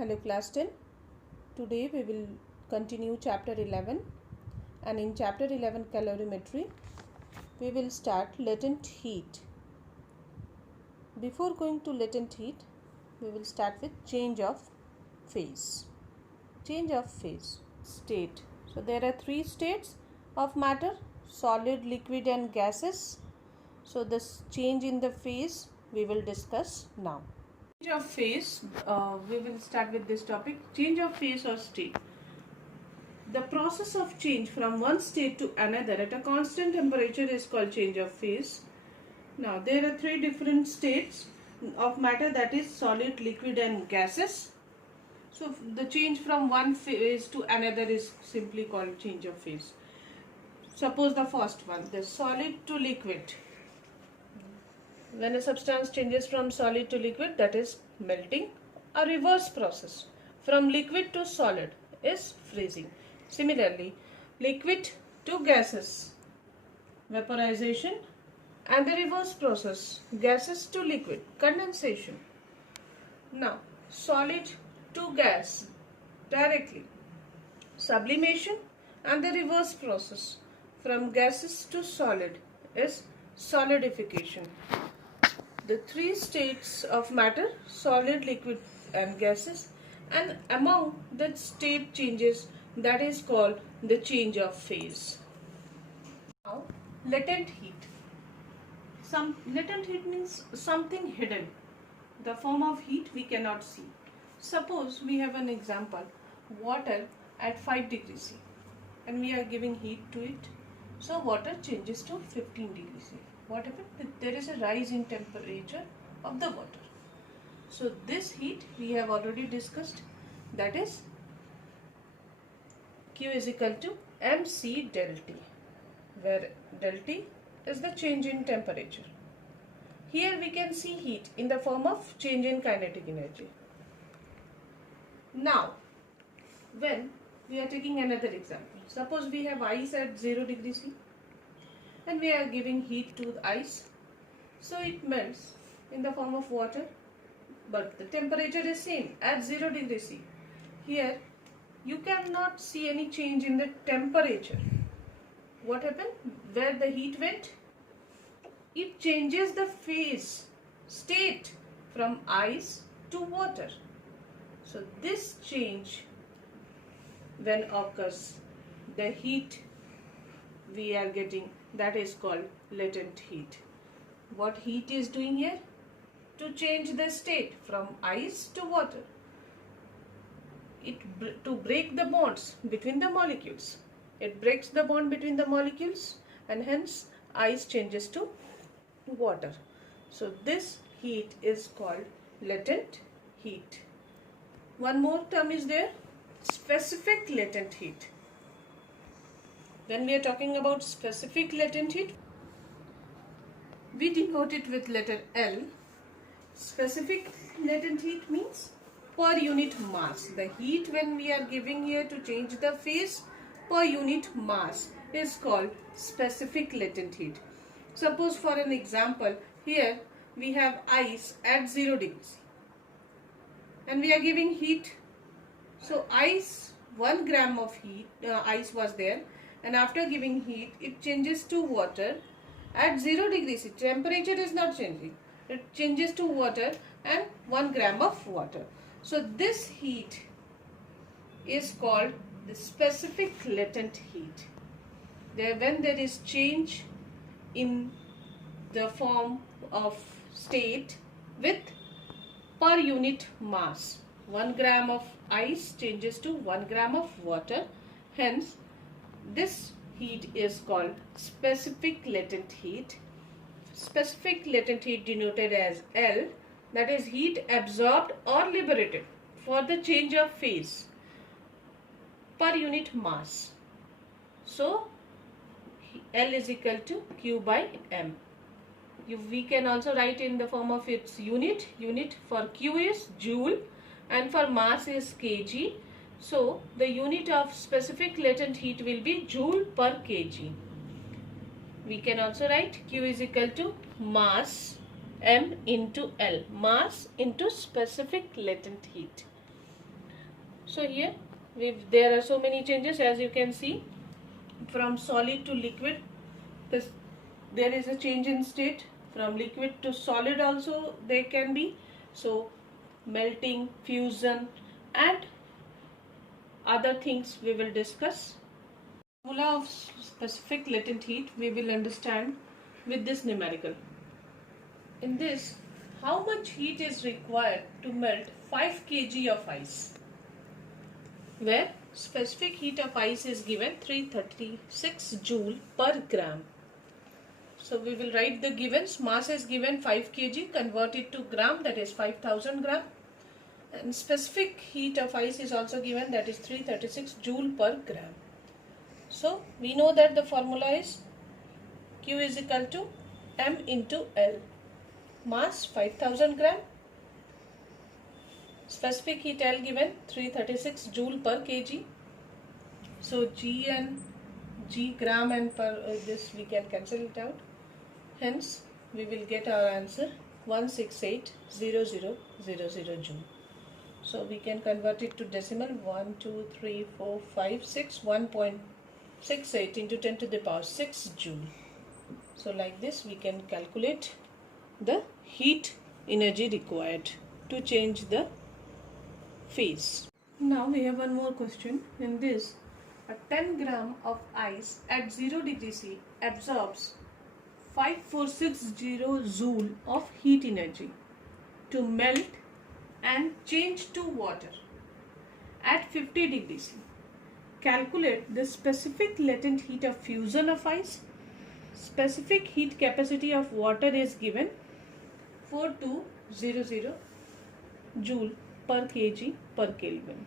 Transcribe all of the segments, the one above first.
Hello class 10. Today we will continue chapter 11, and in chapter 11 calorimetry we will start latent heat. Before going to latent heat, we will start with change of phase. Change of phase state. So there are three states of matter: solid, liquid and gases. So this change in the phase we will discuss now. Change of phase, we will start with this topic. Change of phase or state. The process of change from one state to another at a constant temperature is called change of phase. Now there are three different states of matter, that is solid, liquid and gases. So the change from one phase to another is simply called change of phase. Suppose the first one, the solid to liquid. When a substance changes from solid to liquid, that is melting. A reverse process from liquid to solid is freezing. Similarly, liquid to gases, vaporization, and the reverse process, gases to liquid, condensation. Now, solid to gas, directly, sublimation, and the reverse process from gases to solid is solidification. The three states of matter, solid, liquid and gases, and among the state changes, that is called the change of phase. Now, latent heat. Latent heat means something hidden, the form of heat we cannot see. Suppose we have an example, water at 5 degrees C, and we are giving heat to it. So water changes to 15 degrees C. What happens? There is a rise in temperature of the water. So this heat we have already discussed, that is Q is equal to mc del T, where del T is the change in temperature. Here we can see heat in the form of change in kinetic energy. Now, when we are taking another example, suppose we have ice at 0 degrees C, and we are giving heat to the ice, so it melts in the form of water, but the temperature is same at 0 degrees C. Here you cannot see any change in the temperature. What happened? Where the heat went, it changes the phase, state from ice to water. So this change, when occurs, the heat we are getting, that is called latent heat. What heat is doing here? To change the state from ice to water. To break the bonds between the molecules. It breaks the bond between the molecules, and hence ice changes to water. So this heat is called latent heat. One more term is there, specific latent heat. When we are talking about specific latent heat, we denote it with letter L. Specific latent heat means per unit mass. The heat when we are giving here to change the phase per unit mass is called specific latent heat. Suppose for an example, here we have ice at 0 degrees and we are giving heat. So ice, 1 gram of heat, ice was there, and after giving heat it changes to water at 0 degrees. Temperature is not changing. It changes to water and 1 gram of water. So this heat is called the specific latent heat. When there is change in the form of state with per unit mass. 1 gram of ice changes to 1 gram of water. Hence, this heat is called specific latent heat. Specific latent heat denoted as L, that is heat absorbed or liberated for the change of phase per unit mass. So L is equal to Q by M. We can also write in the form of its unit. Unit for Q is joule and for mass is kg. So the unit of specific latent heat will be joule per kg. We can also write Q is equal to mass M into L. Mass into specific latent heat. So here there are so many changes, as you can see, from solid to liquid. There is a change in state. From liquid to solid also they can be. So melting, fusion and other things we will discuss. Formula of specific latent heat we will understand with this numerical. In this, how much heat is required to melt 5 kg of ice, where specific heat of ice is given 336 joule per gram. So we will write the givens. Mass is given 5 kg, convert it to gram, that is 5000 gram. And specific heat of ice is also given, that is 336 joule per gram. So we know that the formula is Q is equal to M into L. Mass 5000 gram. Specific heat L given 336 joule per kg. So G and G gram and per this we can cancel it out. Hence we will get our answer 1680000 joule. So we can convert it to decimal. 1, 2, 3, 4, 5, 6, 1.68 into 10 to the power 6 joule. So like this we can calculate the heat energy required to change the phase. Now we have one more question. In this, a 10 gram of ice at 0 degree C absorbs 5460 joule of heat energy to melt and change to water at 50 degrees C. Calculate the specific latent heat of fusion of ice. Specific heat capacity of water is given 4200 joule per kg per Kelvin.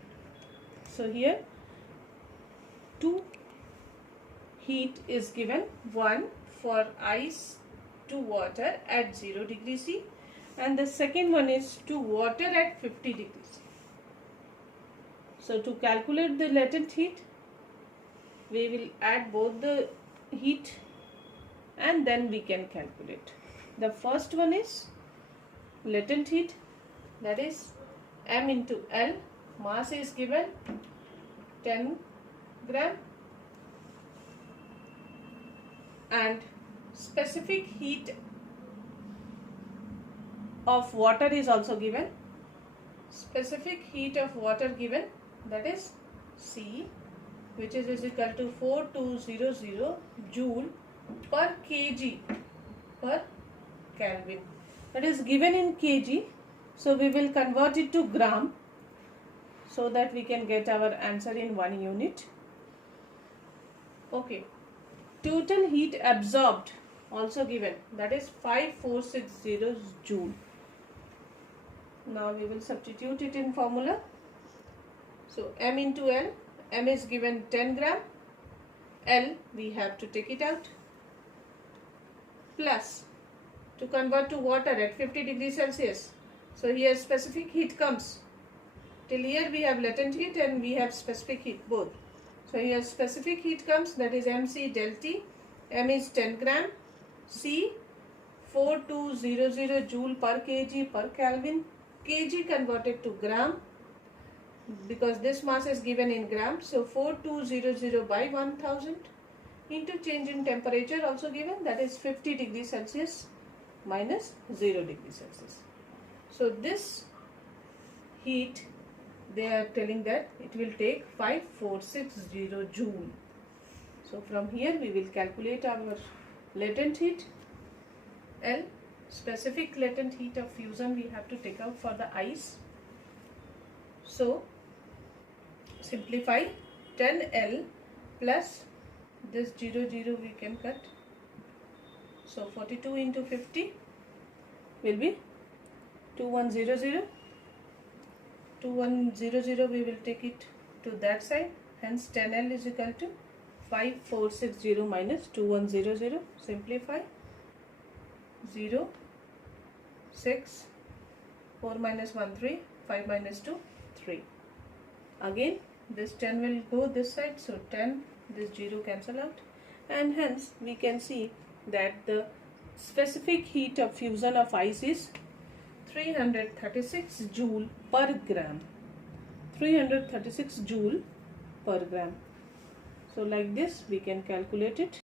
So here two heat is given, one for ice to water at 0 degree C and the second one is to water at 50 degrees C. So to calculate the latent heat, we will add both the heat and then we can calculate. The first one is latent heat, that is M into L. Mass is given 10 gram and specific heat of water is also given. Specific heat of water given, that is C, which is equal to 4200 joule per kg per Kelvin. That is given in kg, so we will convert it to gram so that we can get our answer in 1 unit. Okay, total heat absorbed also given, that is 5460 joule. Now we will substitute it in formula. So M into L, M is given 10 gram, L we have to take it out, plus to convert to water at 50 degrees Celsius. So here specific heat comes. Till here we have latent heat and we have specific heat both. So here specific heat comes, that is MC del T. M is 10 gram, C 4200 joule per kg per Kelvin. Kg converted to gram because this mass is given in grams. So 4200 by 1000 into change in temperature also given, that is 50 degrees Celsius minus 0 degrees Celsius. So this heat, they are telling that it will take 5460 joule. So from here we will calculate our latent heat L. Specific latent heat of fusion we have to take out for the ice. So simplify 10L plus this 0 we can cut. So 42 into 50 will be 2100. 2100 we will take it to that side. Hence 10L is equal to 5460 minus 2100. Simplify 0, 6, 4 minus 1, 3, 5 minus 2, 3. Again this 10 will go this side, so 10, this 0 cancel out, and hence we can see that the specific heat of fusion of ice is 336 joule per gram. 336 joule per gram. So like this we can calculate it.